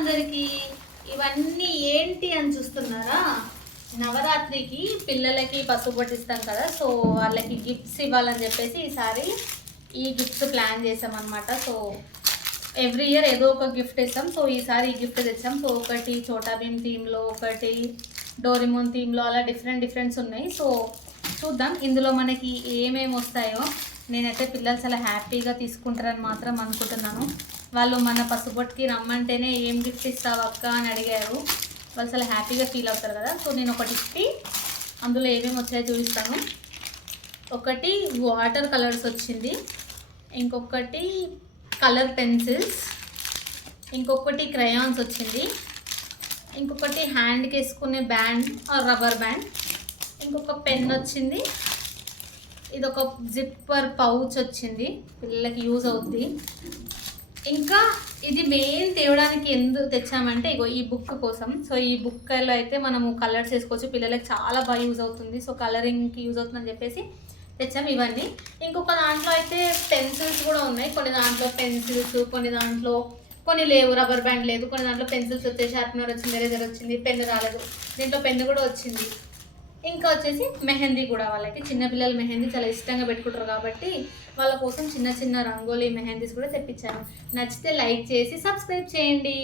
అందరికీ. ఇవన్నీ ఏంటి అని చూస్తున్నారా? నవరాత్రికి పిల్లలకి పసుపు పట్టిస్తాం కదా, సో వాళ్ళకి గిఫ్ట్స్ ఇవ్వాలని చెప్పేసి ఈసారి ఈ గిఫ్ట్స్ ప్లాన్ చేసామన్నమాట. సో ఎవ్రీ ఇయర్ ఏదో ఒక గిఫ్ట్ ఇస్తాం. సో ఈసారి ఈ గిఫ్ట్ తెచ్చాం. సో ఒకటి చోటా భీమ్ థీమ్లో, ఒకటి డోరేమోన్ థీమ్లో, అలా డిఫరెంట్స్ ఉన్నాయి. సో చూద్దాం ఇందులో మనకి ఏమేమి వస్తాయో. నేనైతే పిల్లలు చాలా హ్యాపీగా తీసుకుంటారని మాత్రం అనుకుంటున్నాను. వాళ్ళు మన పసుపొట్టుకి రమ్మంటేనే ఏం గిఫ్ట్ ఇస్తావు అక్క అని అడిగారు. వాళ్ళు చాలా హ్యాపీగా ఫీల్ అవుతారు కదా. సో నేను ఒకటి ఇప్పి అందులో ఏమేమి వచ్చాయో చూపిస్తాను. ఒకటి వాటర్ కలర్స్ వచ్చింది, ఇంకొకటి కలర్ పెన్సిల్స్, ఇంకొకటి క్రయాన్స్ వచ్చింది, ఇంకొకటి హ్యాండ్కి వేసుకునే బ్యాండ్ ఆర్ రబ్బర్ బ్యాండ్, ఇంకొక పెన్ వచ్చింది, ఇది ఒక జిప్పర్ పౌచ్ వచ్చింది, పిల్లలకి యూజ్ అవుద్ది. ఇంకా ఇది మెయిన్ తేవడానికి ఎందుకు తెచ్చామంటే ఇగో ఈ బుక్ కోసం. సో ఈ బుక్లో అయితే మనము కలర్స్ వేసుకోవచ్చు, పిల్లలకి చాలా బాగా యూజ్ అవుతుంది. సో కలరింగ్కి యూజ్ అవుతుందని చెప్పేసి తెచ్చాము ఇవన్నీ. ఇంకొక దాంట్లో అయితే పెన్సిల్స్ కూడా ఉన్నాయి. కొన్ని దాంట్లో పెన్సిల్స్, కొన్ని లేవు, రబ్బర్ బ్యాండ్ లేదు. కొన్ని దాంట్లో పెన్సిల్స్ వచ్చేసి షార్ప్నర్ వచ్చింది, ఎరేజర్ వచ్చింది, పెన్ను రాలేదు. దీంట్లో పెన్ను కూడా వచ్చింది. ఇంకా వచ్చేసి మెహందీ కూడా, వాళ్ళకి చిన్నపిల్లలు మెహందీ చాలా ఇష్టంగా పెట్టుకుంటారు కాబట్టి వాళ్ళ కోసం చిన్న చిన్న రంగోలీ మెహందీస్ కూడా తెప్పించాను. నచ్చితే లైక్ చేసి సబ్స్క్రైబ్ చేయండి.